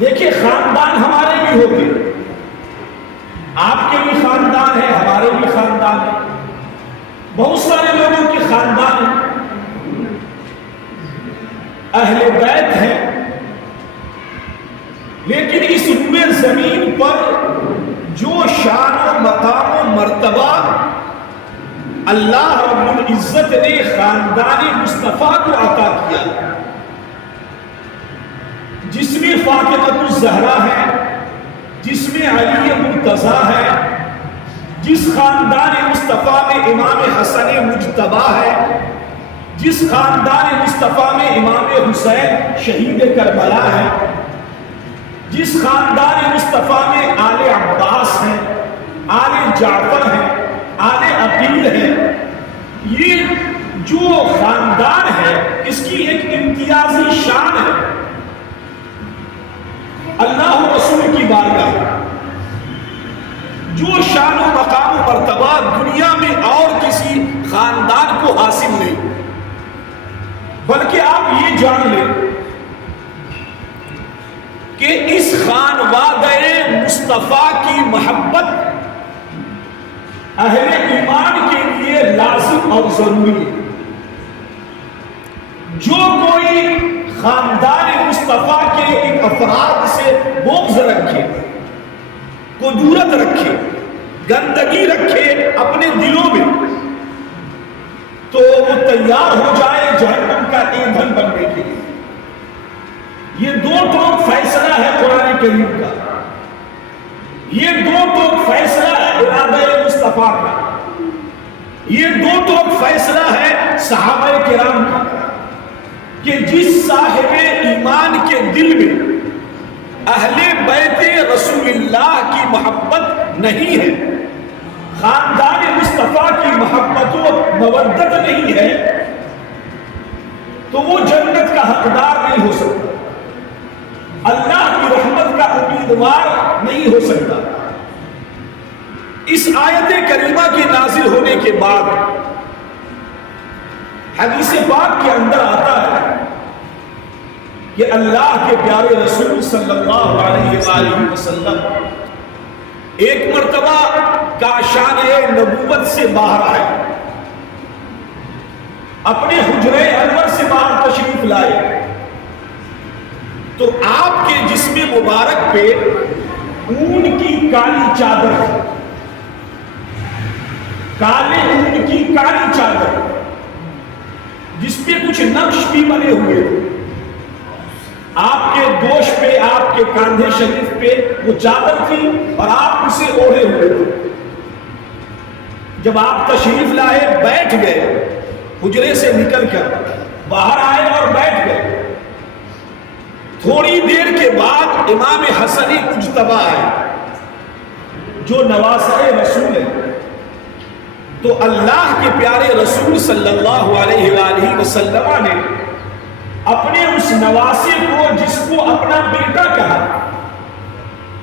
دیکھیے خاندان ہمارے بھی ہوتے، آپ کے بھی خاندان ہے، ہمارے بھی خاندان ہے، بہت سارے لوگوں کے خاندان ہیں، اہل بیت ہیں، لیکن اس روئے زمین پر جو شان و مقام و مرتبہ اللہ رب العزت نے خاندان مصطفیٰ کو عطا کیا، جس میں فاطمہ الزہرا ہے، جس میں علی مرتضیٰ ہے، جس خاندان مصطفیٰ میں امام حسن مجتبیٰ ہے، جس خاندان مصطفیٰ میں امام حسین شہید کربلا ہے، جس خاندان مصطفیٰ میں آل عباس ہیں، آل جعفر ہیں، آل عقیل ہیں، یہ جو خاندان ہے اس کی ایک امتیازی شان ہے اللہ رسول کی بارگاہ، جو شان و مقام و مرتبہ دنیا میں اور کسی خاندان کو حاصل نہیں، بلکہ آپ یہ جان لیں کہ اس خانوادہ مصطفیٰ کی محبت اہل ایمان کے لیے لازم اور ضروری ہے۔ جو کوئی خاندان مصطفیٰ کے ان افراد سے بغض رکھے، کدورت رکھے، گندگی رکھے اپنے دلوں میں، تو وہ تیار ہو جائے جہنم کا ایندھن بننے کے لیے۔ یہ دو ٹوک فیصلہ ہے قرآن کریم کا، یہ دو ٹوک فیصلہ ہے ارادہ مصطفیٰ کا، یہ دو ٹوک فیصلہ ہے صحابہ کرام کا، کہ جس صاحب ایمان کے دل میں اہل بیت رسول اللہ کی محبت نہیں ہے، خاندان مصطفیٰ کی محبت و مودت نہیں ہے، تو وہ جنت کا حقدار نہیں ہو سکتا، اللہ کی رحمت کا امیدوار نہیں ہو سکتا۔ اس آیت کریمہ کے نازل ہونے کے بعد حدیث پاک کے اندر آتا ہے کہ اللہ کے پیارے رسول صلی اللہ علیہ وآلہ وسلم ایک مرتبہ کاشان نبوت سے باہر آئے، اپنے حجرے انور سے باہر تشریف لائے، تو آپ کے جسم مبارک پہ اون کی کالی چادر، کالے اون کی کالی چادر، جس پہ کچھ نقش بھی بنے ہوئے، آپ کے دوش پہ، آپ کے کاندھے شریف پہ وہ چادر تھی اور آپ اسے اوڑھے ہوئے تھے۔ جب آپ تشریف لائے، بیٹھ گئے، حجرے سے نکل کر باہر آئے اور بیٹھ گئے، تھوڑی دیر کے بعد امام حسن مجتبیٰ ہے جو نواسۂ رسول ہے، تو اللہ کے پیارے رسول صلی اللہ علیہ وآلہ وسلم نے اپنے اس نواسے کو، جس کو اپنا بیٹا کہا،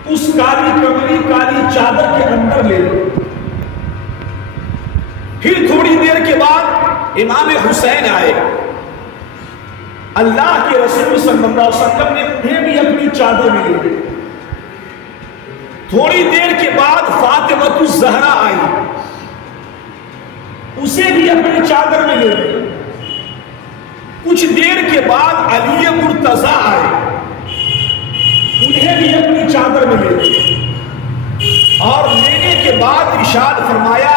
اس کالی کملی کالی چادر کے اندر لے لو۔ پھر تھوڑی دیر کے بعد امام حسین آئے، اللہ کے رسول صلی اللہ علیہ وسلم نے انہیں بھی اپنی چادر میں لے لی۔ تھوڑی دیر کے بعد فاطمہ الزہرا آئی، اسے بھی اپنی چادر میں لے لی۔ کچھ دیر کے بعد علی مرتضیٰ آئے، انہیں بھی اپنی چادر میں لے لی، اور لینے کے بعد ارشاد فرمایا،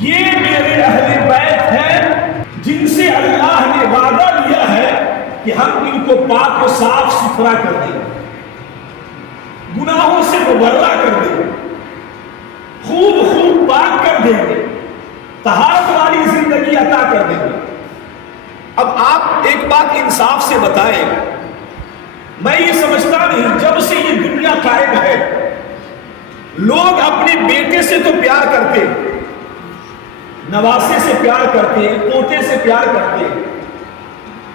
یہ میرے اہل بیت ہیں جن سے اللہ نے وعدہ لیا ہے کہ ہم ان کو پاک و صاف ستھرا کر دیں، گناہوں سے مبرہ کر دیں، خوب پاک کر دیں گے، طہارت والی زندگی عطا کر دیں گے۔ اب آپ ایک بات انصاف سے بتائیں، میں یہ سمجھتا نہیں، جب سے یہ دنیا قائم ہے لوگ اپنے بیٹے سے تو پیار کرتے، نواسے سے پیار کرتے، پوتے سے پیار کرتے،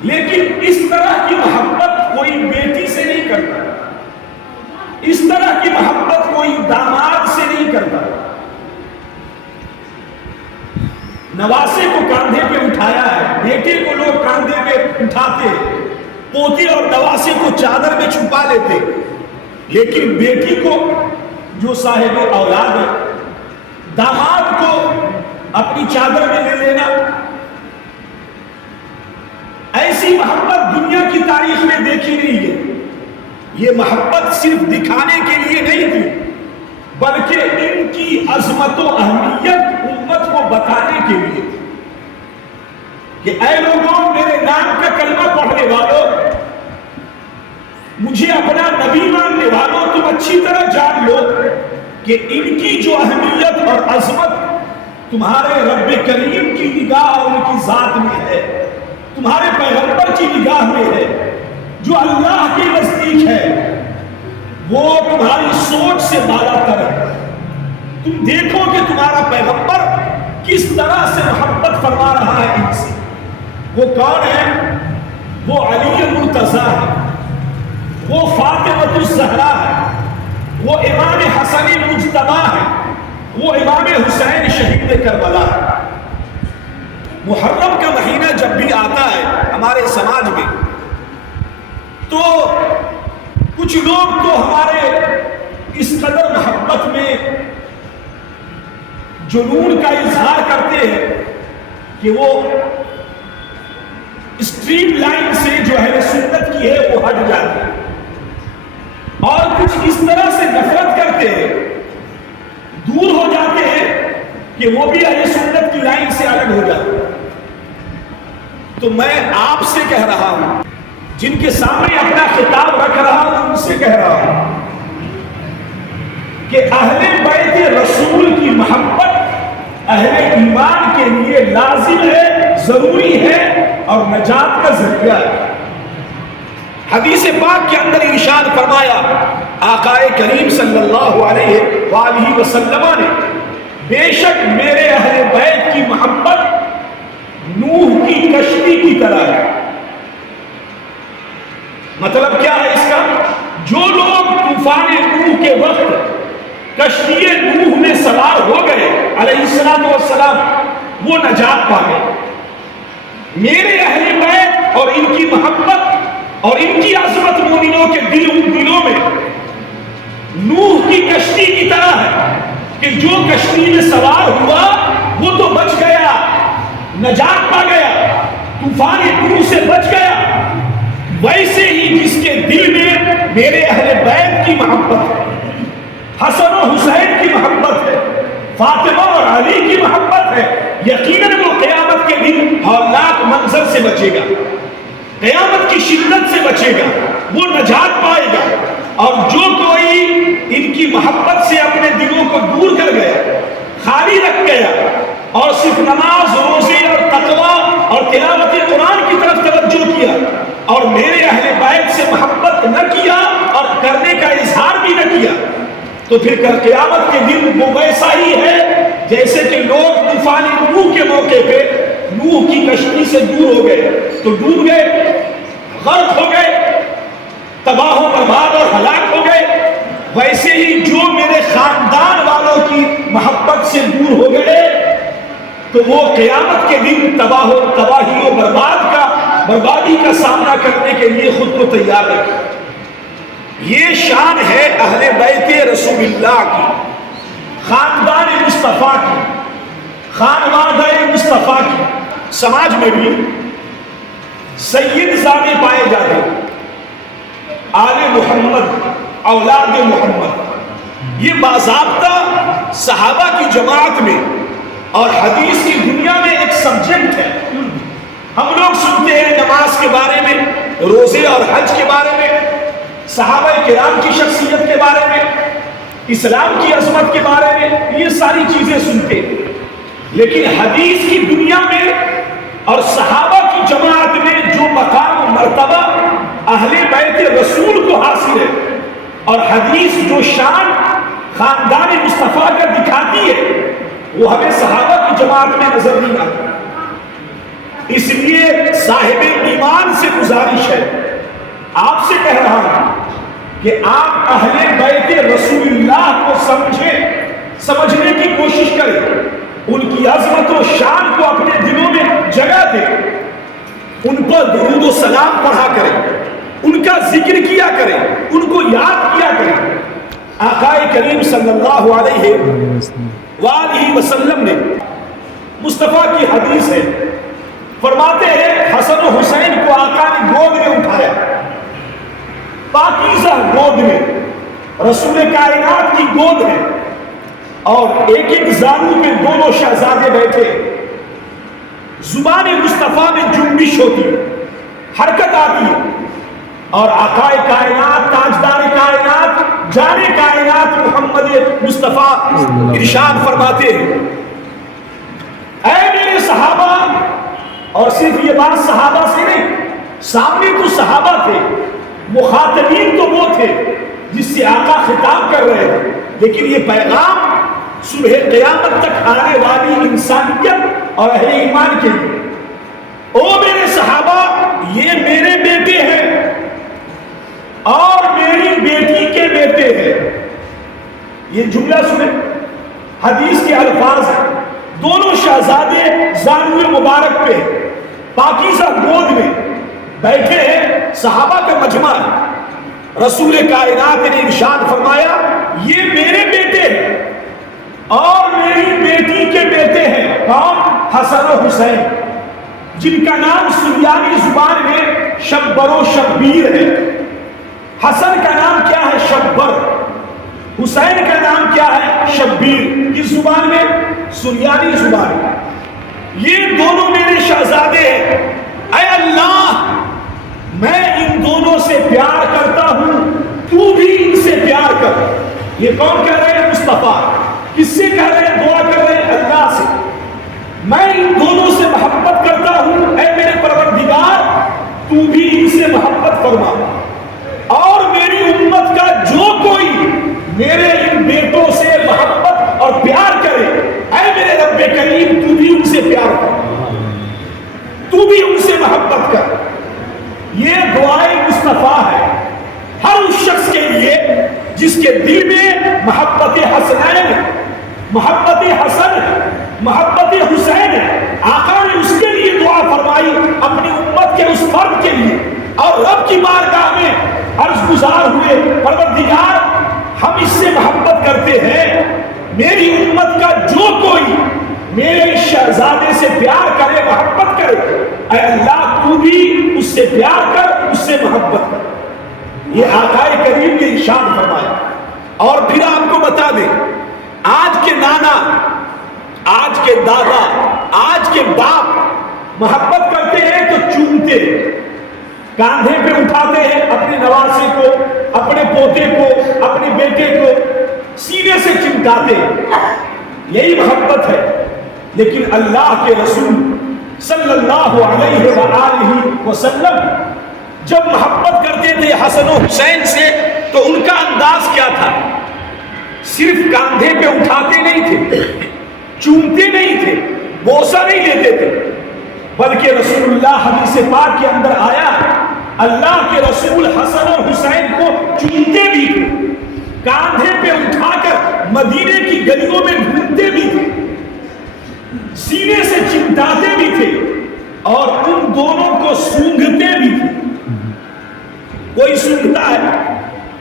لیکن اس طرح کی محبت کوئی بیٹی سے نہیں کرتا، اس طرح کی محبت کوئی داماد سے نہیں کرتا۔ نواسے کو کاندھے پہ اٹھایا ہے، بیٹے کو لوگ کاندھے پہ اٹھاتے، پوتے اور نواسے کو چادر میں چھپا لیتے، لیکن بیٹی کو جو صاحب اولاد ہے، داماد کو اپنی چادر میں لے لینا، ایسی محبت دنیا کی تاریخ میں دیکھی نہیں ہے۔ یہ محبت صرف دکھانے کے لیے نہیں تھی، بلکہ ان کی عظمت و اہمیت امت کو بتانے کے لیے تھی کہ اے لوگوں، میرے نام کا کلمہ پڑھنے والوں، مجھے اپنا نبی ماننے والوں، تم اچھی طرح جان لو کہ ان کی جو اہمیت اور عظمت تمہارے رب کریم کی نگاہ اور ان کی ذات میں ہے، تمہارے پیغمبر کی نگاہ میں ہے، جو اللہ کے نزدیک ہے، وہ تمہاری سوچ سے بالا تر ہے۔ تم دیکھو کہ تمہارا پیغمبر کس طرح سے محبت فرما رہا ہے ان سے۔ وہ کون ہے؟ وہ علی مرتضیٰ ہے، وہ فاطمہ الزہرا ہے، وہ امام حسن مجتبی ہے، وہ امام حسین شہید کربلا ہے۔ محرم کا مہینہ جب بھی آتا ہے ہمارے سماج میں، تو کچھ لوگ تو ہمارے اس قدر محبت میں جنون کا اظہار کرتے ہیں کہ وہ اسٹریٹ لائن سے جو اہل سنت کی ہے وہ ہٹ جاتی ہے، اور کچھ اس طرح سے نفرت کرتے ہیں، دور ہو جاتے ہیں کہ وہ بھی اہل سنت کی لائن سے الگ ہو جاتے ہیں۔ تو میں آپ سے کہہ رہا ہوں، جن کے سامنے اپنا خطاب رکھ رہا ہوں، ان سے کہہ رہا ہوں کہ اہل بیت رسول کی محبت اہل ایمان کے لیے لازم ہے، ضروری ہے اور نجات کا ذریعہ ہے۔ حدیث پاک کے اندر ارشاد فرمایا آقا کریم صلی اللہ علیہ وآلہ وسلم نے، بے شک میرے اہل بیت کی محبت نوح کی کشتی کی طرح ہے۔ مطلب کیا ہے اس کا؟ جو لوگ طوفان نوح کے وقت کشتی نوح میں سوار ہو گئے علیہ السلام، وہ نجات پا گئے۔ میرے اہل بیت اور ان کی محبت اور ان کی عظمت مومنوں کے دلوں میں نوح کی کشتی کی طرح ہے کہ جو کشتی میں سوار ہوا وہ تو بچ گیا، نجات پا گیا، طوفان نوح سے بچ گیا۔ ویسے ہی جس کے دل میں میرے اہل بیت کی محبت ہے، حسن و حسین کی محبت ہے، فاطمہ اور علی کی محبت ہے، یقیناً وہ قیامت کے دن ہولناک منظر سے بچے گا، قیامت کی شدت سے بچے گا، وہ نجات پائے گا۔ اور جو کوئی ان کی محبت سے اپنے دلوں کو دور کر گیا، خالی رکھ گیا، اور صرف نماز، روزے اور تقویٰ اور تلاوت قرآن کی طرف توجہ کیا، اور میرے اہل بیت سے محبت نہ کیا اور کرنے کا اظہار بھی نہ کیا، تو پھر کل قیامت کے دن وہ ویسا ہی ہے جیسے کہ لوگ طوفان نوح کے موقع پہ نوح کی کشتی سے دور ہو گئے تو ڈوب گئے، غرق ہو گئے، تباہ و برباد اور ہلاک ہو گئے۔ ویسے ہی جو میرے خاندان والوں کی محبت سے دور ہو گئے تو وہ قیامت کے دن تباہی و بربادی کا سامنا کرنے کے لیے خود کو تیار رکھے۔ یہ شان ہے اہل بیت رسول اللہ کی، خاندان مصطفیٰ کی، خانوادہ مصطفیٰ کی۔ سماج میں بھی سید زادے پائے جاتے ہیں، آل محمد، اولاد محمد، یہ باضابطہ صحابہ کی جماعت میں اور حدیث کی دنیا میں ایک سبجیکٹ ہے۔ ہم لوگ سنتے ہیں نماز کے بارے میں، روزے اور حج کے بارے میں، صحابہ کرام کی شخصیت کے بارے میں، اسلام کی عظمت کے بارے میں، یہ ساری چیزیں سنتے ہیں، لیکن حدیث کی دنیا میں اور صحابہ کی جماعت میں جو مقام و مرتبہ اہل بیت رسول کو حاصل ہے اور حدیث جو شان خاندان مصطفیٰ کا دکھاتی ہے، وہ ہمیں صحابہ کی جماعت میں نظر نہیں آتی۔ اس لیے صاحب ایمان سے گزارش ہے، آپ سے کہہ رہا ہوں کہ آپ اہل بیت رسول اللہ کو سمجھنے کی کوشش کریں، ان کی عظمت و شان کو اپنے دلوں میں جگہ دیں، ان پر درود و سلام پڑھا کریں، ان کا ذکر کیا کریں، ان کو یاد کیا کریں۔ آقا کریم صلی اللہ علیہ وآلہ وسلم نے مصطفیٰ کی حدیث ہے، فرماتے ہیں حسن و حسین کو آقا نے گود میں اٹھایا، پاکیزہ گود میں، رسول کائنات کی گود ہے، اور ایک ایک زانو میں دونوں شہزادے بیٹھے، زبان مصطفیٰ میں جنبش ہوتی ہے، حرکت آتی ہے، اور آقا کائنات، تاجدار کائنات، جان کائنات محمد مصطفیٰ ارشاد فرماتے ہیں، اے میرے صحابہ، اور صرف یہ بات صحابہ سے نہیں، سامنے تو صحابہ تھے، مخاطبین تو وہ تھے جس سے آقا خطاب کر رہے تھے، لیکن یہ پیغام صبح قیامت تک آنے والی انسانیت اور اہل ایمان کے لیے، او میرے صحابہ، یہ میرے بیٹے ہیں اور میری بیٹی کے بیٹے ہیں۔ یہ جملہ سنیں، حدیث کے الفاظ ہیں، دونوں شہزادے زانوے مبارک پہ پاکیزہ گود میں بیٹھے ہیں، صحابہ کا مجمع ہے، رسول کائنات نے ارشاد فرمایا یہ میرے بیٹے ہیں اور میری بیٹی کے بیٹے ہیں، کون؟ حسن و حسین، جن کا نام سریانی زبان میں شبر و شبیر ہے۔ حسن کا نام کیا ہے؟ شبر۔ حسین کا نام کیا ہے؟ شبیر۔ کس زبان میں؟ سریانی زبان میں۔ یہ دونوں میرے شہزادے ہیں، اے اللہ میں ان دونوں سے پیار کرتا ہوں، تو بھی ان سے پیار کر۔ یہ کون کہہ رہے ہیں؟ مصطفیٰ۔ کس سے کہہ رہے ہیں؟ دعا کر رہے ہیں اللہ سے، میں ان دونوں سے محبت کرتا ہوں، اے میرے پروردگار تو بھی ان سے محبت فرما، اور میری امت کا جو کوئی میرے ان بیٹوں سے محبت اور پیار کرے، اے میرے رب کریم تو بھی ان سے پیار کر، تو بھی ان سے محبت کر۔ یہ دعائے مصطفیٰ ہے ہر اس شخص کے لیے جس کے دل میں محبت حسنین، محبت حسن، محبت حسین ہے۔ آقا نے اس کے لیے دعا فرمائی، اپنی امت کے اس فرد کے لیے، اور رب کی بارگاہ میں عرض گزار ہوئے، پروردگار ہم اس سے محبت کرتے ہیں، میری امت کا جو کوئی میرے شہزادے سے پیار کرے، محبت کرے، اے اللہ تو بھی اس سے پیار کر، اس سے محبت کر۔ یہ آقا کریم نے ارشاد فرمایا۔ اور پھر آپ کو بتا دیں، آج کے نانا، آج کے دادا، آج کے باپ محبت کرتے ہیں تو چومتے ہیں، کاندھے پہ اٹھاتے ہیں اپنے نواسے کو، اپنے پوتے کو، اپنے بیٹے کو، سینے سے چمٹاتے ہیں، یہی محبت ہے۔ لیکن اللہ کے رسول صلی اللہ علیہ وآلہ وسلم جب محبت کرتے تھے حسن و حسین سے تو ان کا انداز کیا تھا؟ صرف کاندھے پہ اٹھاتے نہیں تھے، چومتے نہیں تھے، بوسہ نہیں لیتے تھے، بلکہ رسول اللہ حدیث پاک کے اندر آیا اللہ کے رسول حسن اور حسین کو چومتے بھی تھے، کاندھے پہ اٹھا کر مدینے کی گلیوں میں گھومتے بھی تھے، سینے سے چمٹاتے بھی تھے، اور ان دونوں کو سونگھتے بھی تھے۔ کوئی سونگھتا ہے،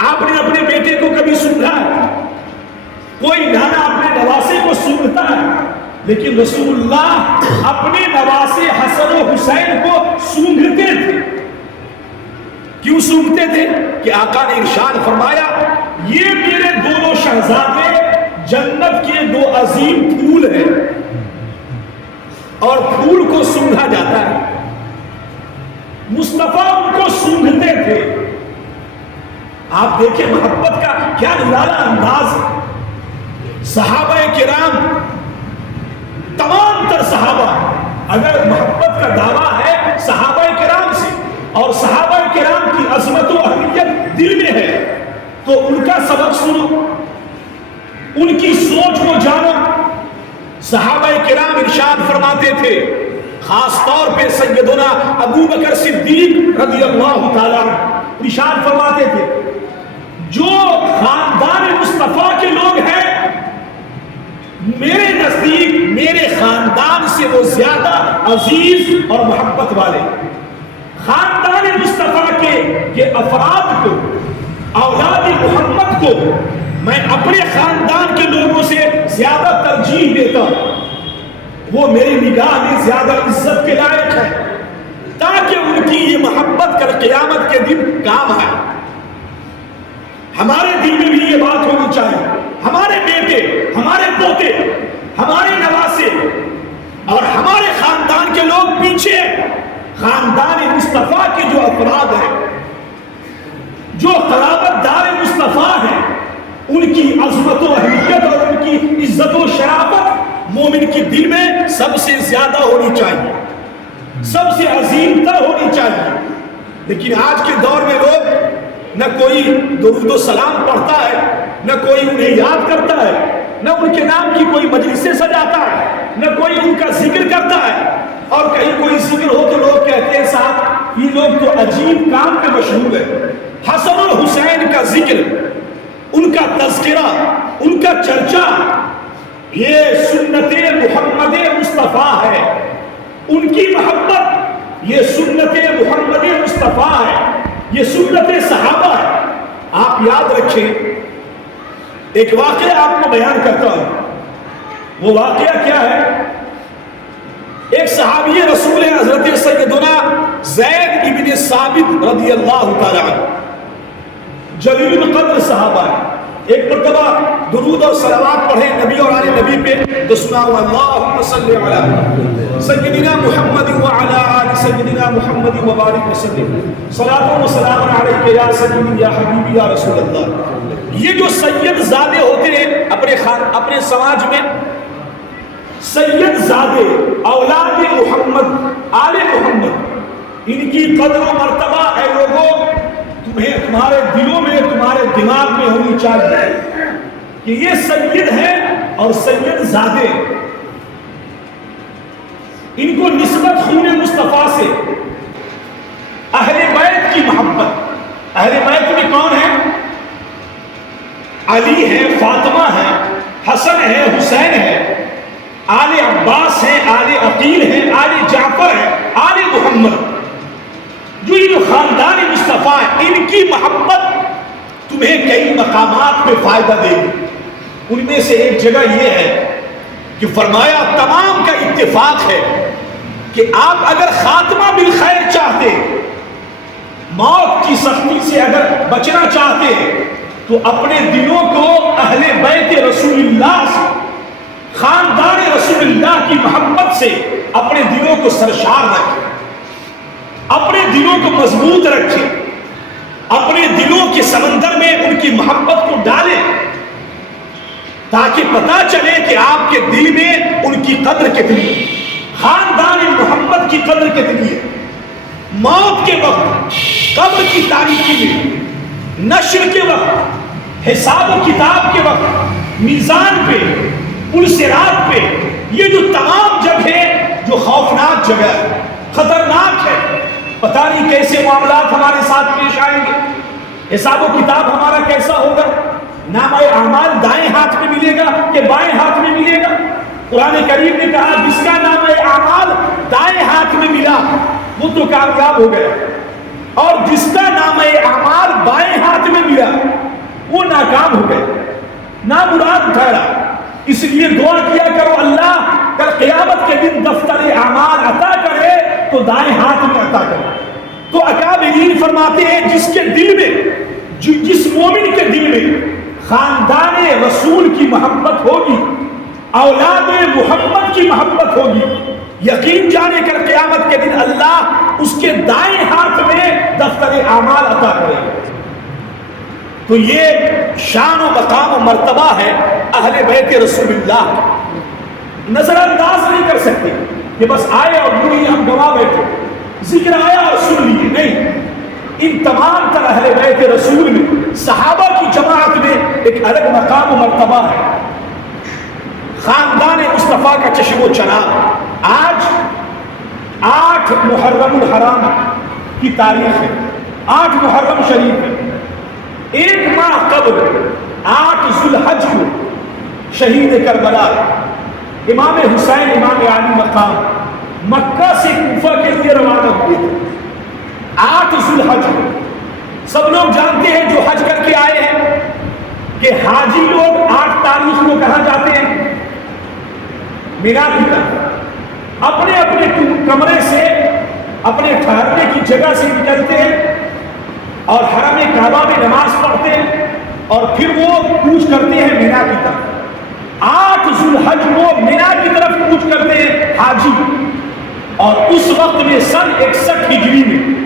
آپ نے اپنے بیٹے کو کبھی سونگھا ہے؟ کوئی نانا اپنے نواسے کو سونگھتا ہے؟ لیکن رسول اللہ اپنے نواسے حسن و حسین کو سونگھتے تھے۔ کیوں سونگھتے تھے؟ کہ آقا نے ارشاد فرمایا یہ میرے دونوں شہزادے جنت کے دو عظیم پھول ہیں، اور پھول کو سونگھا جاتا ہے، مصطفیٰ ان کو سونگھتے تھے۔ آپ دیکھیں محبت کا کیا نرالا انداز ہے۔ صحابہ کرام، تمام تر صحابہ، اگر محبت کا دعویٰ ہے صحابہ کرام سے، اور صحابہ کرام کی عظمت و اہمیت دل میں ہے، تو ان کا سبق سنو، ان کی سوچ کو جانو۔ صحابہ کرام ارشاد فرماتے تھے، خاص طور پہ سیدنا ابو بکر صدیق رضی اللہ تعالیٰ ارشاد فرماتے تھے، جو خاندان مصطفیٰ کے لوگ ہیں میرے نزدیک میرے خاندان سے وہ زیادہ عزیز اور محبت والے۔ خاندان مصطفیٰ کے کہ افراد کو، اولاد محمد کو میں اپنے خاندان کے لوگوں سے زیادہ ترجیح دیتا ہوں، وہ میری نگاہ میں زیادہ عزت کے لائق ہے، تاکہ ان کی یہ محبت کل قیامت کے دن کام آئے۔ ہمارے دل میں بھی یہ بات ہونی چاہیے، ہمارے بیٹے، ہمارے پوتے، ہمارے نواسے اور ہمارے خاندان کے لوگ پیچھے، خاندان مصطفیٰ کے جو افراد ہیں، جو قرابت دار مصطفیٰ ہیں، ان کی عظمت و اہمیت اور ان کی عزت و شرافت مومن کے دل میں سب سے زیادہ ہونی چاہیے، سب سے عظیم تر ہونی چاہیے۔ لیکن آج کے دور میں لوگ نہ کوئی درود و سلام پڑھتا ہے، نہ کوئی انہیں یاد کرتا ہے، نہ ان کے نام کی کوئی مجلسیں سجاتا ہے، نہ کوئی ان کا ذکر کرتا ہے، اور کہیں کوئی ذکر ہو تو لوگ کہتے ہیں صاحب یہ لوگ تو عجیب کام میں مشغول ہے۔ حسن اور حسین کا ذکر، ان کا تذکرہ، ان کا چرچا، یہ سنت محمد مصطفیٰ ہے، ان کی محبت یہ سنت محمد مصطفیٰ ہے، یہ سنت صحابہ ہے۔ آپ یاد رکھیں، ایک واقعہ آپ کو بیان کرتا ہوں۔ وہ واقعہ کیا ہے؟ ایک صحابی رسول ہے حضرت سیدنا زید ابن ثابت رضی اللہ تعالی عنہ، جلیل القدر صحابہ ہے۔ ایک مرتبہ درود اور صلوات پڑھے نبی اور آل نبی پہ تو سنا ہوا اللہم صلی علی سیدنا محمد وعلی آل سیدنا محمد وبارک وسلم صلاۃ و سلام علیک یا سیدی یا حبیبی یا رسول اللہ۔ یہ جو سید زادے ہوتے ہیں اپنے سماج میں، سید زادے، اولاد محمد، آل محمد، ان کی قدر و مرتبہ اے لوگوں تمہارے دلوں میں، تمہارے دماغ میں ہونی چاہیے کہ یہ سید ہیں اور سید زادے، ان کو نسبت خون مصطفیٰ سے، اہل بیت کی محبت۔ اہل بیت میں کون ہے؟ علی ہے، فاطمہ ہے، حسن ہے، حسین ہے، آل عباس ہے، آل عقیل ہے، آل جعفر ہے، آل محمد، جو یہ خاندان مصطفیٰ ہے، ان کی محبت تمہیں کئی مقامات پہ فائدہ دے گی۔ ان میں سے ایک جگہ یہ ہے کہ فرمایا تمام کا اتفاق ہے کہ آپ اگر خاتمہ بالخیر چاہتے، موت کی سختی سے اگر بچنا چاہتے تو اپنے دلوں کو اہل بیت رسول اللہ سے، خاندان رسول اللہ کی محبت سے اپنے دلوں کو سرشار رکھیں، اپنے دلوں کو مضبوط رکھیں، اپنے دلوں کے سمندر میں ان کی محبت کو ڈالیں، تاکہ پتہ چلے کہ آپ کے دل میں ان کی قدر کتنی ہے، خاندان محمد کی قدر کتنی ہے۔ موت کے وقت، قبر کی تاریکی میں، نشر کے وقت، حساب و کتاب کے وقت، میزان پہ، پل صراط پہ، یہ جو تمام جگہ جو خوفناک جگہ ہے، خطرناک ہے، پتہ نہیں کیسے معاملات ہمارے ساتھ پیش آئیں گے، حساب و کتاب ہمارا کیسا ہوگا، نامہ اعمال دائیں ہاتھ میں ملے گا کہ بائیں ہاتھ میں ملے گا۔ قرآن کریم نے کہا جس کا نامہ اعمال دائیں ہاتھ میں ملا وہ تو کامیاب ہو گیا، اور جس کا نامہ اعمال بائیں ہاتھ میں ملا وہ ناکام ہو گیا، نامراد ٹھہرا۔ اس لیے دعا کیا کرو اللہ کل قیامت کے دن دفتر اعمال عطا کرے تو دائیں ہاتھ میں عطا کرے۔ تو اکابرین فرماتے ہیں جس کے دل میں، جس مومن کے دل میں خاندان رسول کی محبت ہوگی، اولاد محمد کی محبت ہوگی، یقین جانے کر قیامت کے دن اللہ اس کے دائیں ہاتھ میں دفتر اعمال عطا کرے گا۔ تو یہ شان و مقام و مرتبہ ہے اہل بیت رسول اللہ، نظر انداز نہیں کر سکتے کہ بس آئے اور یوں ہم گوا بیٹھے، ذکر آیا اور سن لیے، نہیں، ان تمام تر اہل بیت رسول میں، صحابہ کی جماعت میں ایک الگ مقام و مرتبہ ہے۔ خاندان مصطفیٰ کا چشم و چراغ آج 8 محرم الحرام کی تاریخ ہے، 8 محرم شریف ہے، ایک ماہ قبل 8 ذوالحج کو شہید کربلا امام حسین امام علی مقام مکہ سے کوفہ کے لیے روانہ ہوئے تھے۔ 8 ذوالحج کو سب لوگ جانتے ہیں جو حج کر کے آئے ہیں کہ حاجی لوگ 8 تاریخ کو کہاں جاتے ہیں؟ مینا کی طرف، اپنے اپنے کمرے سے، اپنے ٹھہرنے کی جگہ سے نکلتے ہیں اور حرم کعبہ میں نماز پڑھتے ہیں اور پھر وہ کوچ کرتے ہیں مینا کی طرف۔ 8 ذو الحج کو مینا کی طرف کوچ کرتے ہیں حاجی، اور اس وقت میں سن 61 ہجری میں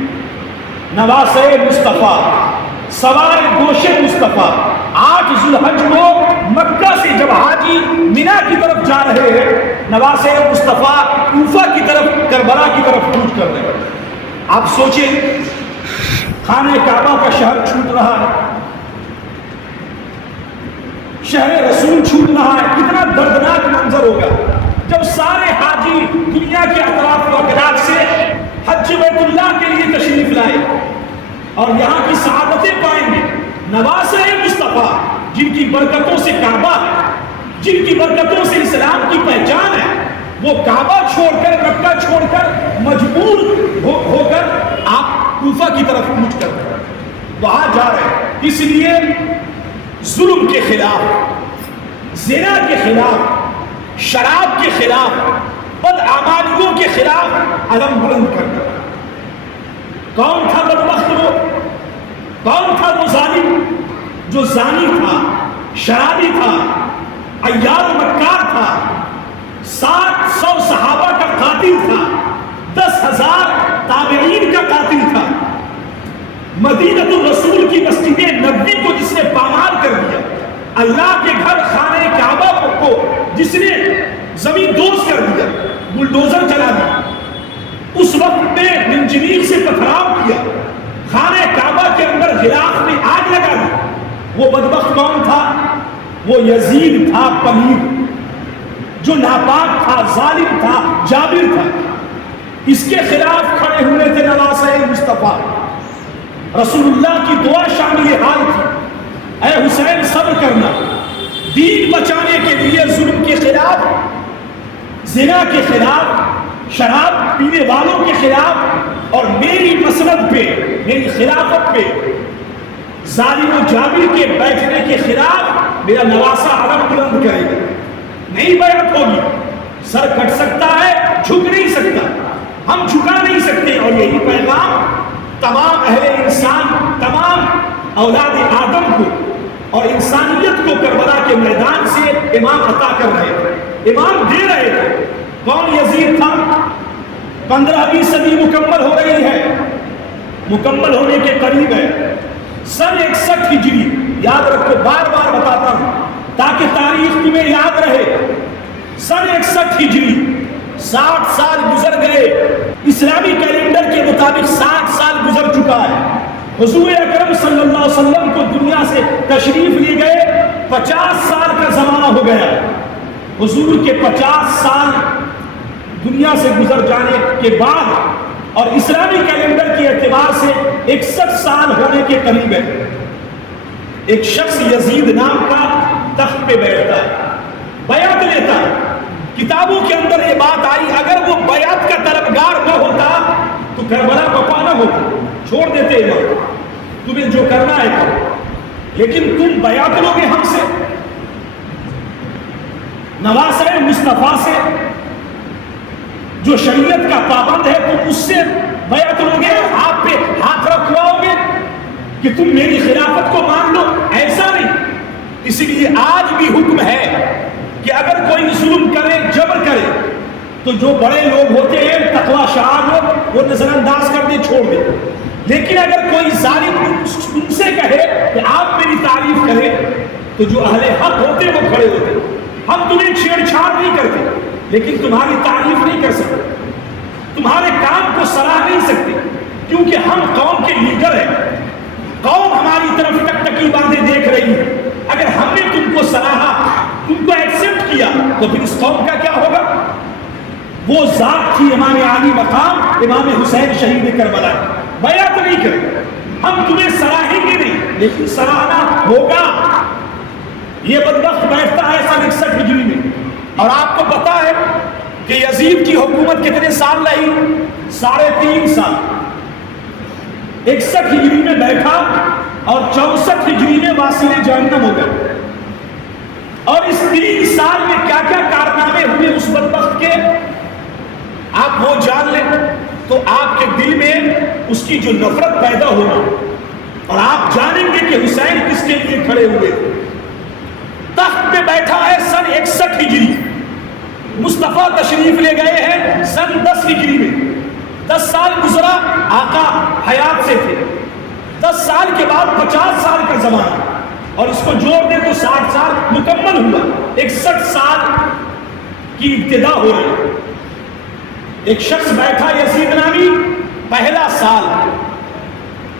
نواسہ مصطفیٰ، سوار گوش مصطفیٰ 8 ذو الحج کو مکہ سے جب حاجی مینا کی طرف جا رہے ہیں، نواسہ مصطفیٰ کوفہ کی طرف، کربلا کی طرف کوچ کر رہے ہیں۔ آپ سوچیں، خانہ کعبہ کا شہر چھوٹ رہا ہے، شہر رسول چھوٹ رہا ہے، کتنا دردناک منظر ہوگا جب سارے حاجی دنیا کے اطراف و اقدار سے حج بیت اللہ کے لیے تشریف لائے اور یہاں کی سعادتیں پائیں گے۔ نواسہ مصطفیٰ جن کی برکتوں سے کعبہ ہے، جن کی برکتوں سے اسلام کی پہچان ہے، وہ کعبہ چھوڑ کر، مکہ چھوڑ کر، مجبور ہو کر آپ کوفہ کی طرف کوچ کر رہے ہیں، وہاں جا رہے ہیں۔ اس لیے ظلم کے خلاف، زنا کے خلاف، شراب کے خلاف، بدعمالیوں کے خلاف علم بلند کرنا۔ کون تھا بدبخت وہ؟ کون تھا وہ ظالم جو زانی تھا، شرابی تھا، عیار مکار تھا، 700 صحابہ کا قاتل تھا، 10,000 تابعین کا قاتل تھا، مدینہ الرسول کی مسجد نبوی کو جس نے پامال کر دیا، اللہ کے گھر خانہ کعبہ کو جس نے زمین دوز کر دیا، بلڈوزر چلا دیا، اس وقت میں منجنیق سے پتھراؤ کیا، خانہ کعبہ کے اندر غلاف میں آگ لگا دی، وہ بدبخت کون تھا؟ وہ یزید تھا، پلید، جو ناپاک تھا، ظالم تھا، جابر تھا۔ اس کے خلاف کھڑے ہوئے تھے نواسہ مصطفیٰ۔ رسول اللہ کی دعا شامل حال تھی، اے حسین صبر کرنا، دین بچانے کے لیے ظلم کے خلاف، زنا کے خلاف، شراب پینے والوں کے خلاف، اور میری مسند پہ، میری خلافت پہ ظالم و جابر کے بیٹھنے کے خلاف میرا نواسہ علم بلند کرے گا۔ نہیں بیعت ہوگی، سر کٹ سکتا ہے، جھک نہیں سکتا، ہم جھکا نہیں سکتے۔ اور یہی پیغام تمام اہل انسان، تمام اولاد آدم کو اور انسانیت کو کربلا کے میدان سے امام عطا کر رہے تھے، امام دے رہے تھے۔ کون یزید تھا؟ 15ویں صدی مکمل ہو رہی ہے، مکمل ہونے کے قریب ہے، سن 61 ہجری، یاد رکھو، بار بار بتاتا ہوں تاکہ تاریخ تمہیں یاد رہے۔ سن 61 ہجری، 60 سال گزر گئے، اسلامی کیلنڈر کے مطابق 60 سال گزر چکا ہے۔ حضور اکرم صلی اللہ علیہ وسلم کو دنیا سے تشریف لے گئے، 50 سال کا زمانہ ہو گیا۔ حضور کے 50 سال دنیا سے گزر جانے کے بعد اور اسلامی کیلنڈر کے اعتبار سے 61 سال ہونے کے قریب ہے، ایک شخص یزید نام کا تخت پہ بیٹھتا ہے، بیعت لیتا ہے۔ کتابوں کے اندر یہ بات آئی، اگر وہ بیعت کا طلبگار نہ ہوتا تو کربلا بپا نہ ہوتا، چھوڑ دیتے امام، تمہیں جو کرنا ہے کرو، لیکن تم بیعت لوگے ہم سے، نواسہ مصطفیٰ سے جو شریعت کا پابند ہے، تم اس سے بیعت لوگے، آپ پہ ہاتھ رکھواؤ گے کہ تم میری خلافت کو مان لو؟ ایسا نہیں۔ اس لیے آج بھی حکم ہے کہ اگر کوئی ظلم کرے، جبر کرے، تو جو بڑے لوگ ہوتے ہیں، تقوی شعار لوگ، وہ نظر انداز کر دے، چھوڑ دے۔ لیکن اگر کوئی ظالم ان سے کہے کہ آپ میری تعریف کریں، تو جو اہل حق ہوتے وہ کھڑے ہوتے، ہم تمہیں چھیڑ چھاڑ نہیں کرتے، لیکن تمہاری تعریف نہیں کر سکتے، تمہارے کام کو سراہ نہیں سکتے، کیونکہ ہم قوم کے لیڈر ہیں، قوم ہماری طرف ٹکٹکی باندھے دیکھ رہی ہے۔ اگر ہم نے تم کو سراہا، تم کو ایکسپٹ کیا، تو پھر اس قوم کا کیا ہوگا؟ وہ ذات تھی امام عالی مقام، امام حسین شہید کربلا، بیعت نہیں کرے، ہم تمہیں سراہیں گے نہیں، لیکن سراہنا ہوگا۔ یہ بدبخت بیٹھتا ہے سن 61 ہجری میں، اور آپ کو پتا ہے کہ یزید کی حکومت کتنے سال رہی؟ 3.5 سال۔ 61 ہجری میں بیٹھا اور 64 ہجری میں واصل جہنم ہو گئے. اور اس 3 سال میں کیا کیا کارنامے ہوئے اس بدبخت کے آپ وہ جان لیں تو آپ کے دل میں اس کی جو نفرت پیدا ہوگی اور آپ جانیں گے کہ حسین کس کے لیے کھڑے ہوئے. تخت پہ بیٹھا ہے سن 61 ہجری، مصطفیٰ تشریف لے گئے ہیں سن 10 ہجری میں. 10 سال گزرا، آقا حیات سے تھے. 10 سال کے بعد 50 سال کا زمانہ، اور اس کو جوڑ دیں تو 60 سال مکمل ہوا. 61 سال کی ابتدا ہو رہی. ایک شخص بیٹھا یزید نامی، پہلا سال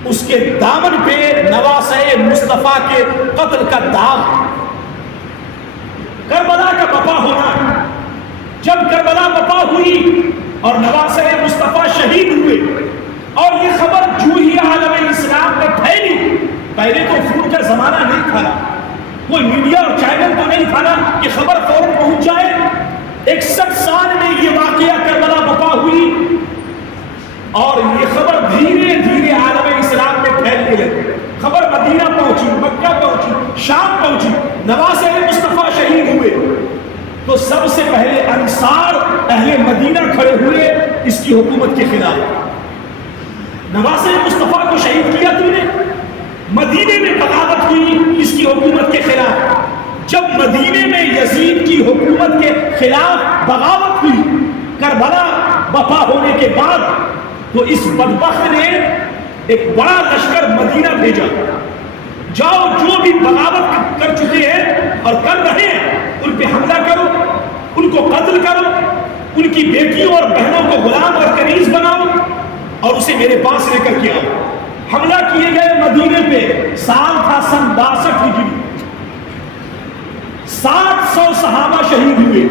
اس کے دامن پہ نواسۂ مصطفیٰ کے قتل کا داغ. کربلا کا بپا ہونا، جب کربلا بپا ہوئی اور نواسۂ مصطفیٰ شہید ہوئے اور یہ خبر جو ہی عالم اسلام میں پھیلی، پہلے تو فون کا زمانہ نہیں تھا، کوئی میڈیا اور چینل تو نہیں تھا نا کہ خبر فوراً پہنچ جائے. 61 سال میں یہ واقعہ کربلا بپا ہوئی اور یہ خبر دھیرے دھیرے عالم اسلام میں پھیلنے لگی. خبر مدینہ پہنچی، مکہ پہنچی، شام پہنچی، نواسۂ مصطفیٰ شہید ہوئے تو سب سے پہلے انصار اہل مدینہ کھڑے ہوئے اس کی حکومت کے خلاف. نواسۂ مصطفیٰ کو شہید کیا تم نے، مدینے میں بغاوت ہوئی اس کی حکومت کے خلاف. جب مدینے میں یزید کی حکومت کے خلاف بغاوت ہوئی کربلا بپا ہونے کے بعد، تو اس بدبخت نے ایک بڑا لشکر مدینہ بھیجا. جاؤ جو بھی بغاوت کر چکے ہیں اور کر رہے ہیں ان پہ حملہ کرو، ان کو قتل کرو، ان کی بیٹیوں اور بہنوں کو غلام اور کنیز بناؤ اور اسے میرے پاس لے کر کے آؤ. حملہ کیے گئے مدینے پہ. سال تھا سن 62 ہجری. 700 صحابہ شہید ہوئے.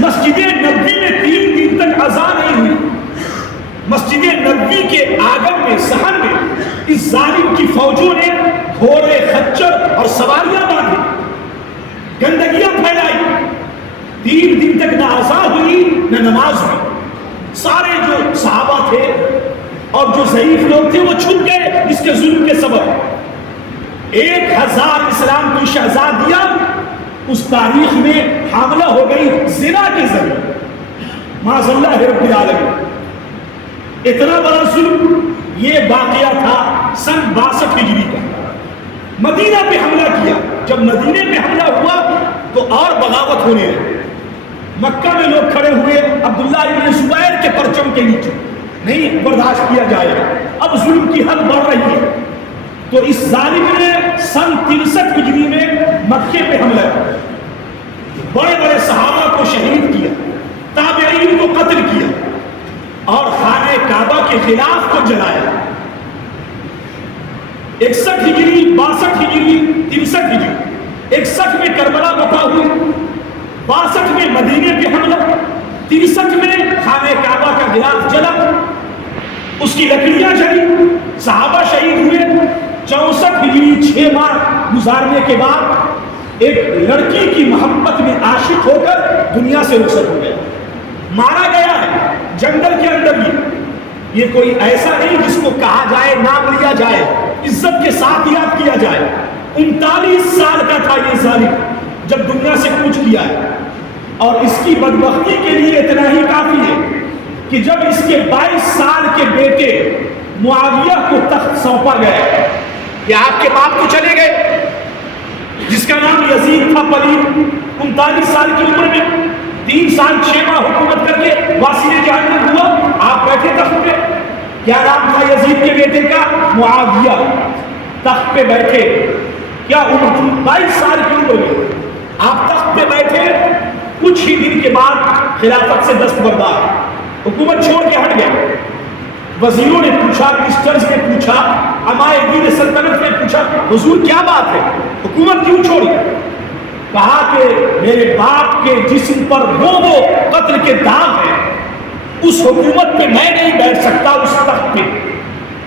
مسجد نبوی میں 3 دن تک اذان نہیں ہوئی. مسجد نبوی کے آنگن میں، صحن میں اس ظالم کی فوجوں نے گھوڑے، خچر اور سواریاں باندھی، گندگیاں پھیلائی. 3 دن تک نہ اذان ہوئی نہ نماز ہوئی. سارے جو صحابہ تھے اور جو ضعیف لوگ تھے وہ چھپ گئے اس کے ظلم کے سبب. 1000 اسلام کی شہزادیاں اس تاریخ میں حاملہ ہو گئی زنا کے ذریعے. معاذ اللہ رب العالمین. اتنا بڑا ظلم یہ واقعہ تھا سن 62 ہجری کا. مدینہ پہ حملہ کیا. جب مدینے پہ حملہ ہوا تو اور بغاوت ہونے لگی. مکہ میں لوگ کھڑے ہوئے عبداللہ ابن زبیر کے پرچم کے نیچے. نہیں برداشت کیا جائے گا، اب ظلم کی حد بڑھ رہی ہے. تو اس ظالم نے سن 63 ہجری میں مکے پہ حملہ کیا. بڑے بڑے صحابہ کو شہید کیا، تابعین کو قتل کیا اور خانہ کعبہ کے خلاف کو جلایا. 61 ہجری، 62 ہجری، 63 ہجری. 61 میں کربلا بپا ہوئی، 62 میں مدینے پہ حملہ، 63 میں خانہ کعبہ کا غلاف جلا، اس کی لکڑیاں جلی، صحابہ شہید ہوئے. 64 ہجری 6 ماہ گزارنے کے بعد ایک لڑکی کی محبت میں عاشق ہو کر دنیا سے رخصت ہو گیا. مارا گیا ہے جنگل کے اندر ہی. یہ کوئی ایسا نہیں جس کو کہا جائے، نام لیا جائے، عزت کے ساتھ یاد کیا جائے. 39 سال کا تھا یہ ظالم جب دنیا سے کوچ کیا ہے. اور اس کی بدبختی کے لیے اتنا ہی کافی ہے کہ جب اس کے 22 سال کے بیٹے معاویہ کو تخت سونپا گیا کہ آپ کے باپ تو چلے گئے، جس کا نام یزید تھا پلید، 39 سال کی عمر میں 3 سال 6 ماہ حکومت کر کے واصل جہنم ہوا. آپ بیٹھے تخت پہ. کیا نام تھا یزید کے بیٹے کا؟ معاویہ. تخت پہ بیٹھے، کیا عمر تھی؟ 22 سال کی عمر میں آپ تخت پہ بیٹھے. کچھ ہی دن کے بعد خلافت سے دستبردار، حکومت چھوڑ کے ہٹ گئے. وزیروں نے پوچھا، منسٹرز نے پوچھا، امائے دین سلطنت نے پوچھا، حضور کیا بات ہے، حکومت کیوں چھوڑی؟ کہا کہ میرے باپ کے جسم پر وہ قتل کے داغ ہیں، اس حکومت پہ میں نہیں بیٹھ سکتا، اس تخت پہ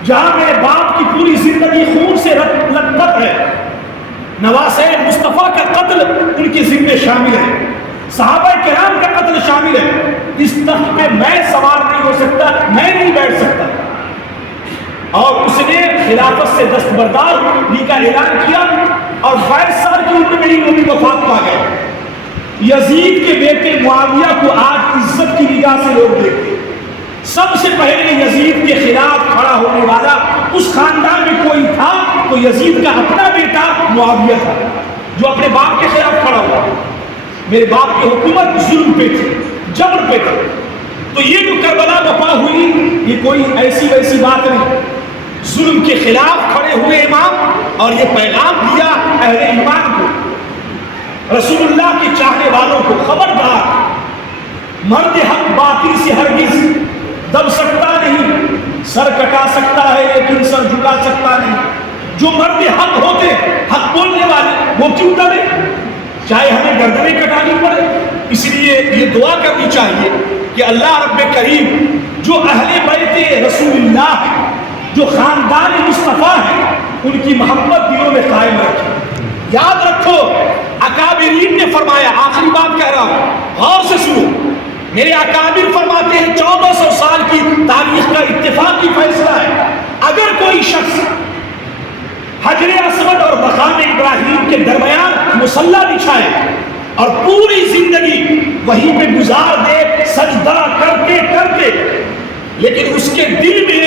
جہاں میرے باپ کی پوری زندگی خون سے لت پت ہے. نواسۂ مصطفیٰ کا قتل ان کے ذمے شامل ہے، صحابہ کرام کا قتل شامل ہے. اس تخت پہ میں سوار نہیں ہو سکتا، میں نہیں بیٹھ سکتا. اور اس نے خلافت سے دستبرداری کا اعلان کیا اور 22 سال کی عمر میں ہی وہ بھی وفات پا گئے۔ یزید کے بیٹے معاویہ کو آج عزت کی نگاہ سے لوگ دیکھتے ہیں۔ سب سے پہلے یزید کے خلاف کھڑا ہونے والا اس خاندان میں کوئی تھا تو یزید کا اپنا بیٹا معاویہ تھا، جو اپنے باپ کے خلاف کھڑا ہوا۔ میرے باپ کی حکومت ظلم پہ تھی، جبر پہ تھی۔ تو یہ جو کربلا بپا ہوئی یہ کوئی ایسی ویسی بات نہیں، ظلم کے خلاف کھڑے ہوئے امام، اور یہ پیغام دیا اہل ایمان کو، رسول اللہ کے چاہنے والوں کو، خبردار، مرد حق باطل سے ہرگز دب سکتا نہیں، سر کٹا سکتا ہے لیکن سر جھکا سکتا نہیں۔ جو مرد حق ہوتے، حق بولنے والے، وہ کیوں دبے، چاہے ہمیں گردنیں کٹانی پڑے۔ اس لیے یہ دعا کرنی چاہیے کہ اللہ رب کریم جو اہل بیت رسول اللہ ہے، جو خاندان مصطفیٰ ہے، ان کی محبت دلوں میں قائم رکھے۔ یاد رکھو اکابرین نے فرمایا، آخری بات کہہ رہا ہوں، غور سے سنو، میرے اکابر فرماتے ہیں 1400 سال کی تاریخ کا اتفاقی فیصلہ ہے، اگر کوئی شخص حجر اسود اور مقام ابراہیم کے درمیان مصلی بچھائے اور پوری زندگی وہیں پہ گزار دے سجدہ کرتے کرتے، لیکن اس کے دل میں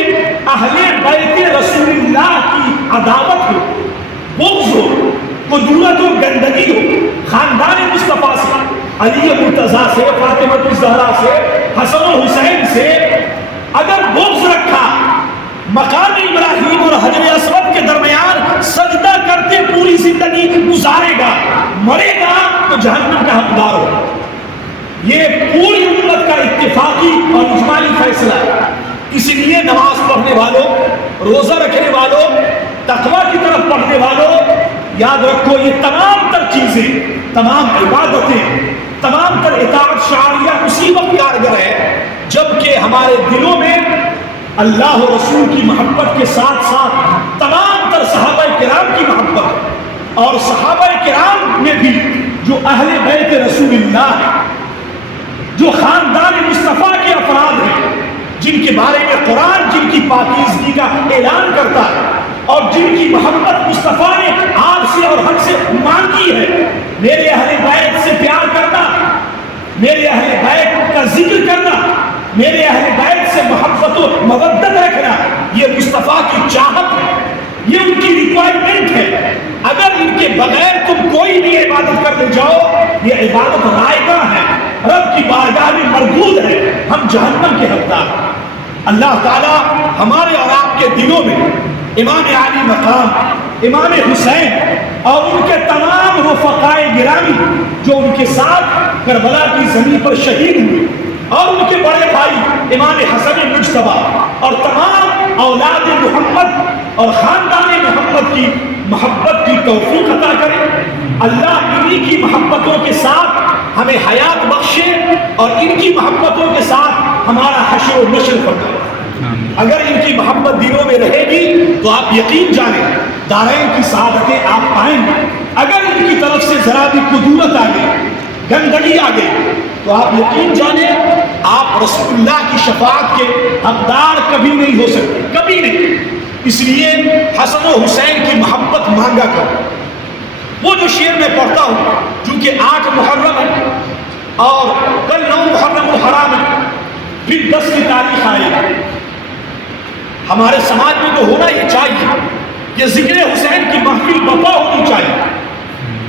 اہل بیت رسول اللہ کی عداوت ہو، بغض ہو، قدورت و گندگی ہو، خاندان مصطفیٰ سے، علی مرتضیٰ سے، فاطمہ الزہرا سے، حسن و حسین سے اگر بغض رکھا، مقام ابراہیم اور حجر اسود کے درمیان سجدہ کرتے پوری زندگی گزارے گا، مرے گا تو جہنم کا حقدار ہوگا۔ یہ پوری امت کا اتفاقی اور اجمالی فیصلہ ہے۔ اس لیے نماز پڑھنے والوں، روزہ رکھنے والوں، تقوی کی طرف پڑھنے والوں، یاد رکھو یہ تمام تر چیزیں، تمام عبادتیں، تمام تر اطاعت شرعیہ اسی وقت کارگر ہے جبکہ ہمارے دلوں میں اللہ و رسول کی محبت کے ساتھ ساتھ تمام تر صحابہ کرام کی محبت، اور صحابہ کرام میں بھی جو اہل بیت رسول اللہ ہے، جو خاندان مصطفیٰ کے افراد ہیں، جن کے بارے میں قرآن جن کی پاکیزگی کا اعلان کرتا ہے اور جن کی محبت مصطفیٰ نے آپ سے اور ہم سے مانگی ہے، میرے اہل بیت سے پیار کرنا، میرے اہل بیت کا ذکر کرنا، میرے اہل بیت سے محبت و مودت رکھنا، یہ مصطفیٰ کی چاہت ہے، یہ ان کی ریکوائرمنٹ ہے۔ اگر ان کے بغیر تم کوئی بھی عبادت کرنے جاؤ، یہ عبادت رائگاں ہے، رب کی بارگاہ میں مردود ہے، ہم جہنم کے حقدار ہیں۔ اللہ تعالیٰ ہمارے اور آپ کے دلوں میں امام علی مقام، امام حسین اور ان کے تمام رفقائے گرامی جو ان کے ساتھ کربلا کی زمین پر شہید ہوئے، اور ان کے بڑے بھائی امام حسن مجتبیٰ اور تمام اولاد محمد اور خاندان محمد کی محبت کی توفیق عطا کرے۔ اللہ انہی کی محبتوں کے ساتھ ہمیں حیات بخشے اور ان کی محبتوں کے ساتھ ہمارا حشر و نشر فرمائے۔ اگر ان کی محبت دلوں میں رہے گی تو آپ یقین جانیں دارین کی سعادتیں آپ پائیں گے۔ اگر ان کی طرف سے ذرا بھی قدورت آ گئی، گندگی آ گئی، تو آپ یقین جانیں آپ رسول اللہ کی شفاعت کے حقدار کبھی نہیں ہو سکتے، کبھی نہیں۔ اس لیے حسن و حسین کی محبت مانگا کرو۔ وہ جو شعر میں پڑھتا ہوں، چونکہ 8 محرم ہے اور کل 9 محرم الحرام ہے، پھر 10 کی تاریخ آئے گی، ہمارے سماج میں تو ہونا یہ چاہیے کہ ذکر حسین کی محفل بپا ہونی چاہیے،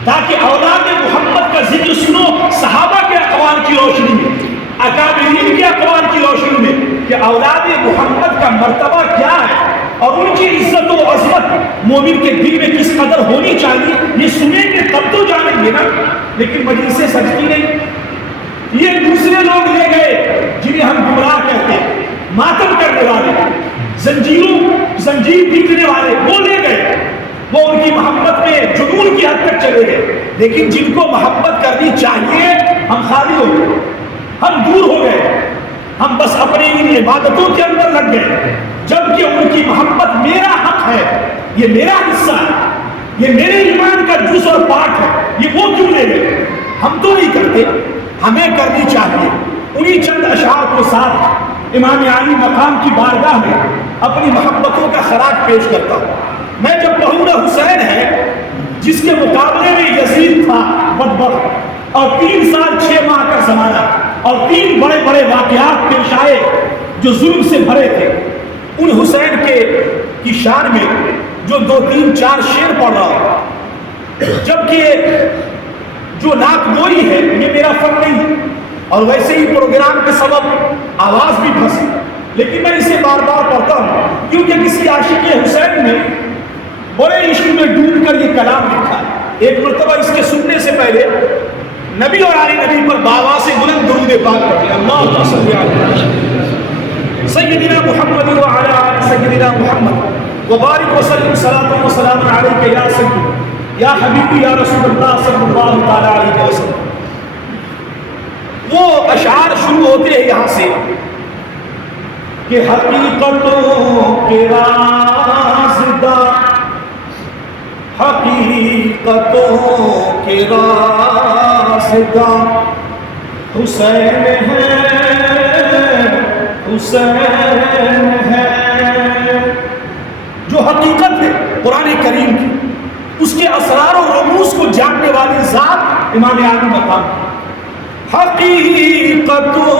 تاکہ اولاد محمد کا ذکر سنو صحابہ کے اقوال کی روشنی میں، اکابرین کے اقوال کی روشنی میں، کہ اولاد محمد کا مرتبہ کیا ہے اور ان کی عزت و عظمت مومن کے دل میں کس قدر ہونی چاہیے، یہ سنیں گے تب تو جانیں گے نا۔ لیکن مجلسیں سجتی نہیں، یہ دوسرے لوگ لے گئے جنہیں ہم گمراہ کہتے ہیں، ماتم کرنے والے، زنجیر پیٹنے والے، وہ لے گئے، وہ ان کی محبت میں جنون کی حد تک چلے گئے۔ لیکن جن کو محبت کرنی چاہیے ہم خالی ہو گئے، ہم دور ہو گئے، ہم بس اپنی ان عبادتوں کے اندر لگ گئے، جبکہ ان کی محبت میرا حق ہے، یہ میرا حصہ ہے، یہ میرے ایمان کا جز اور پارٹ ہے، یہ وہ کیوں لے گئے؟ ہم تو نہیں کرتے، ہمیں کرنی چاہیے۔ انہی چند اشعار کے ساتھ امام علی مقام کی بارگاہ میں اپنی محبتوں کا خراج پیش کرتا ہوں۔ میں جب کہوں گا حسین ہے، جس کے مقابلے میں یزید تھا بدبخت، اور 3 سال 6 ماہ کا زمانہ، اور 3 بڑے بڑے واقعات پیش آئے جو ظلم سے بھرے تھے، ان حسین کی شان میں جو 2 3 4 شعر پڑھ رہا ہوں، جبکہ جو نعت گوئی ہے یہ میرا فن نہیں، اور ویسے ہی پروگرام کے سبب آواز بھی پھنسی، لیکن میں اسے بار بار پڑھتا ہوں کیونکہ کسی عاشق حسین نے بڑے عشق میں ڈوب کر یہ کلام لکھا ہے۔ ایک مرتبہ اس کے سننے سے پہلے نبی اور آل نبی پر باوا سے بلند درود پاک پڑھیں۔ اللہم صل علی سیدنا محمد وعلی آل سیدنا محمد وبارک وسلم صلاۃ و سلام علیک یا سیدی یا حبیبی یا رسول اللہ صلی اللہ تعالی علیہ وسلم۔ وہ اشعار شروع ہوتے ہیں یہاں سے کہ حقیقتوں کے رازداں، حقیقتوں کے رازداں حسین ہے، حسین ہے۔ جو حقیقت ہے قرآن کریم کی، اس کے اسرار و رموز کو جاننے والی ذات امام عالی مقام۔ حقیقتوں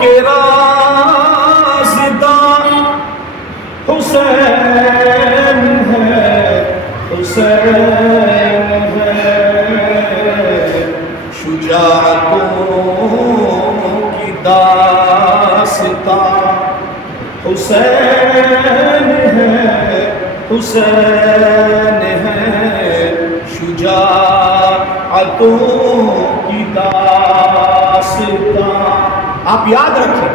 کے رازداں حسین ہے، حسین ہے۔ شجاعتوں کی داستاں حسین ہے، حسین ہے۔ شجاعتوں کی داستاں۔ آپ یاد رکھیں،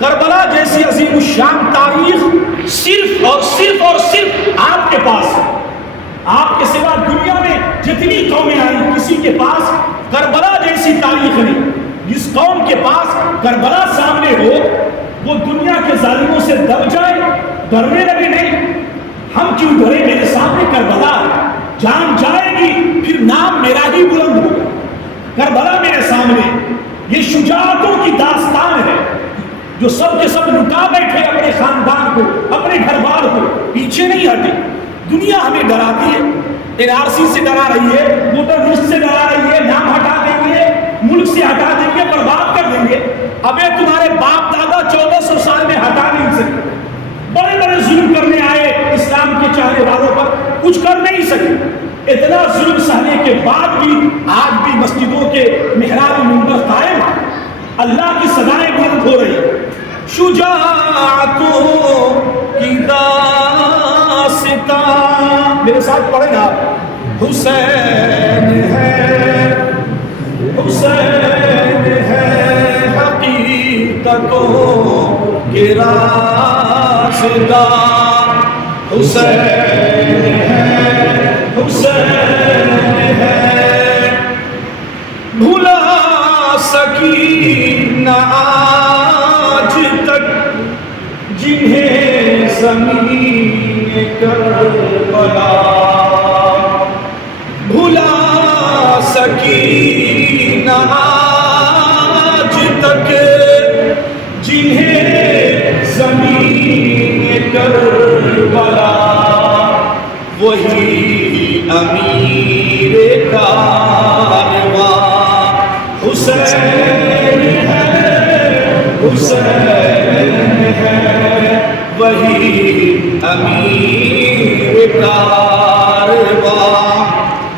کربلا جیسی عظیم الشان تاریخ صرف اور صرف اور صرف آپ کے پاس ہے۔ آپ کے سوا دنیا میں جتنی قومیں آئیں کسی کے پاس کربلا جیسی تاریخ نہیں۔ جس قوم کے پاس کربلا سامنے ہو وہ دنیا کے ظالموں سے دب جائے، ڈرنے لگے نہیں۔ ہم کیوں ڈرے، میرے سامنے کربلا ہے، جان جائے گی پھر نام میرا ہی بلند ہوگا۔ کربلا میرے سامنے، یہ شجاعتوں کی داستان ہے جو سب کے سب لٹا بیٹھے اپنے خاندان کو، اپنے گھر بار کو، پیچھے نہیں ہٹے۔ دنیا ہمیں ڈراتی ہے، NRC سے ڈرا رہی ہے، ووٹر لسٹ سے ڈرا رہی ہے، نام ہٹا دیں گے، ملک سے ہٹا دیں گے، برباد کر دیں گے۔ ابے تمہارے باپ دادا 1400 سال میں ہٹا نہیں سکے، بڑے بڑے ظلم کرنے آئے اسلام کے چاہنے والوں پر، کچھ کر نہیں سکے۔ اتنا ظلم سہنے کے بعد بھی آج بھی مسجدوں کے محراب منبر قائم، اللہ کی صدائیں بلند ہو رہی۔ شجاعتوں کی داستاں، میرے ساتھ پڑھیں نا، حسین ہے، حسین ہے۔ حقیقتوں کے رازداں حسین ہے، حسین ہے۔ بھلا سکی نہ آج تک جنہیں زمین کربلا، بھلا سکی نہ آج تک جنہیں زمین کربلا۔ وہی امیر کارواں حسین ہے، حسین ہے۔ وہی امیر کارواں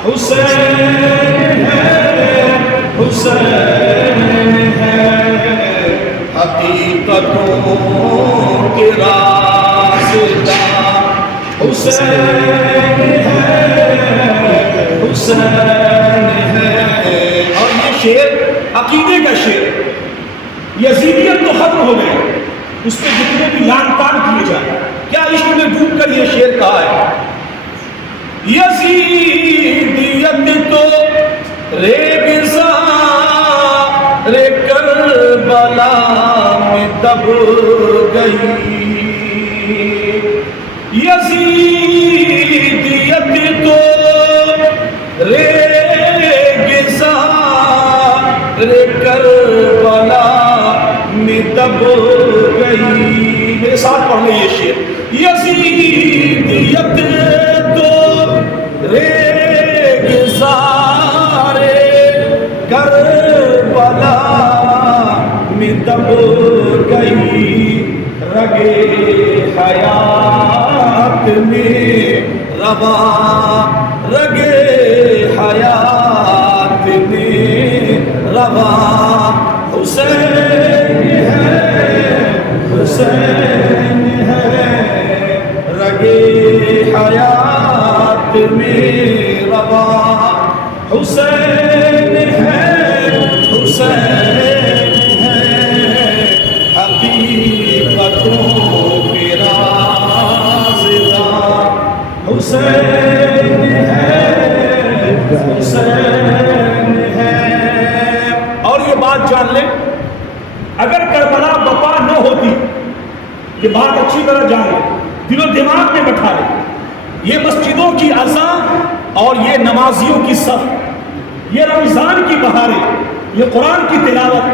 حسین ہے، حسین ہے۔ حقیقتوں کے رازداں حسین ہے، حسین ہے۔ اور یہ شعر عقیدے کا شعر، یزیدیت تو ختم ہو گئی، اس پہ جتنے بھی لان تان کیے جائیں، کیا عشق میں ڈوب کر یہ شعر کہا ہے؟ یزیدیت تو ریگزار کربلا میں دب گئی، یزیدیت تو ریگزار کربلا میں دب گئی۔ میرے ساتھ پڑھ لیں یہ شعر. یزیدیت تو ریگزارے کربلا میں دب گئی رگے حیات میں روا رگے حیات میں روا. حسین ہے حسین ہے رگے حیات میں روا. حسین ہے حسین ہے حقیقتوں کے رازدار. حسین ہے حسین ہے. اور یہ بات جان لیں، اگر کربلا بپا نہ ہوتی، یہ بات اچھی طرح جان لیں، دل و دماغ میں بٹھا لیں، یہ مسجدوں کی اذان اور یہ نمازیوں کی صف، یہ رمضان کی بہاریں، یہ قرآن کی تلاوت،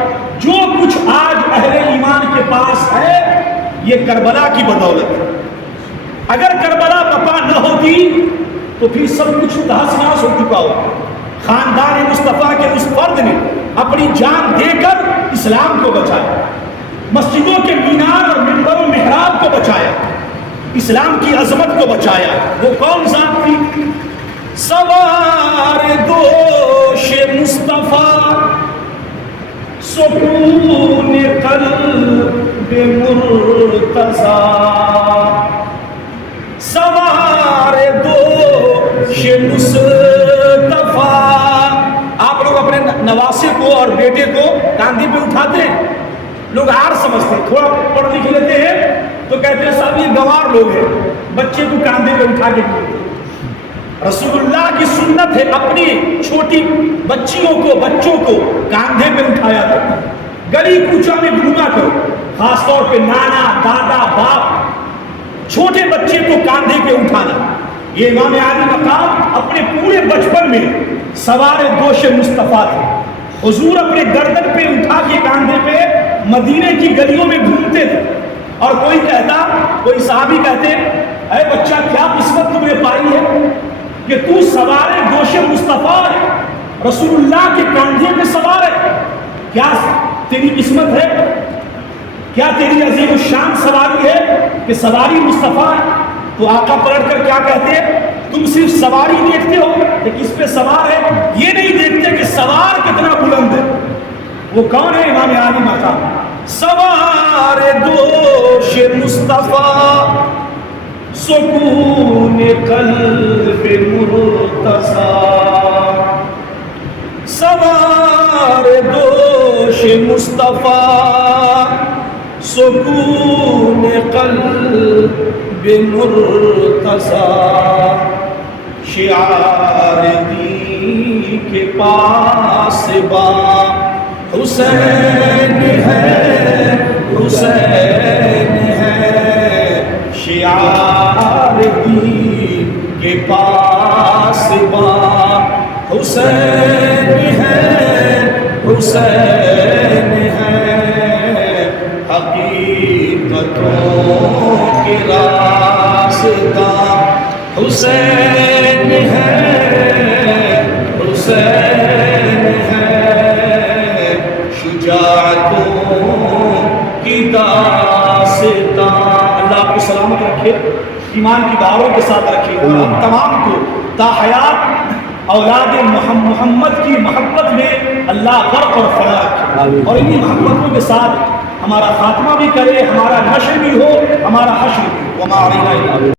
جو کچھ آج اہل ایمان کے پاس ہے یہ کربلا کی بدولت ہے. اگر کربلا بپا نہ ہوتی تو پھر سب کچھ تہس نہس ہو چکا ہو. خاندان مصطفیٰ کے اس فرد نے اپنی جان دے کر اسلام کو بچایا، مسجدوں کے مینار اور منبر و محراب کو بچایا، اسلام کی عظمت کو بچایا. وہ کون ذات تھی؟ سوار دوش مصطفیٰ سکون قلب مرتضی. سوار دوش مصطفیٰ. آپ لوگ اپنے نواسے کو اور بیٹے کو کاندھے پہ اٹھاتے ہیں، لوگ آر سمجھتے ہیں، تھوڑا پڑھ لکھ لیتے ہیں تو کہتے ہیں صاحب یہ گوار لوگ ہیں، بچے کو کاندھے پہ اٹھا کے بولتے ہیں. رسول اللہ کی سنت ہے اپنی چھوٹی بچیوں کو بچوں کو کاندھے پہ اٹھایا تھا. گلی کوچا میں گھوما کرو، خاص طور پہ نانا دادا باپ چھوٹے بچے کو کاندھے پہ اٹھانا. یہ امام عالی مقام اپنے پورے بچپن میں سوار دوش مصطفیٰ تھے. حضور اپنے گردن پہ اٹھا کے کاندھے پہ مدینے کی گلیوں میں گھومتے تھے. اور کوئی کہتا، کوئی صحابی کہتے اے بچہ کیا قسمت تم نے پائی ہے کہ تو سوار دوش مصطفیٰ ہے، رسول اللہ کے کاندھے پہ سوار ہے. کیا تیری قسمت ہے، کیا تیری عظیم الشان سواری ہے کہ سواری مصطفیٰ ہے. تو آقا پلٹ کر کیا کہتے ہیں؟ تم صرف سواری دیکھتے ہو کہ کس پہ سوار ہے، یہ نہیں دیکھتے کہ سوار کتنا بلند ہے. وہ کون ہے؟ امام عالی مقام. سوار دوش مصطفیٰ سکون قلب مرتضی. سوار دوش مصطفیٰ سکون قلب مرتضی. شعار دین کے پاس با حسین ہے حسین ہے. شعار دین کے پاس با حسین ہے حسین ہے. حقیقتوں کے راستہ حسین ہے حسین ہے. شجاعتوں کی داستاں. اللہ آپ کو سلامت رکھے، ایمان کی بہاروں کے ساتھ رکھے، اور ہم تمام کو تا حیات اولاد محمد کی محبت میں اللہ غرق اور فنا رکھے، اور انہی محبتوں کے ساتھ ہمارا خاتمہ بھی کرے، ہمارا نشر بھی ہو، ہمارا حشر بھی. وما علینا الا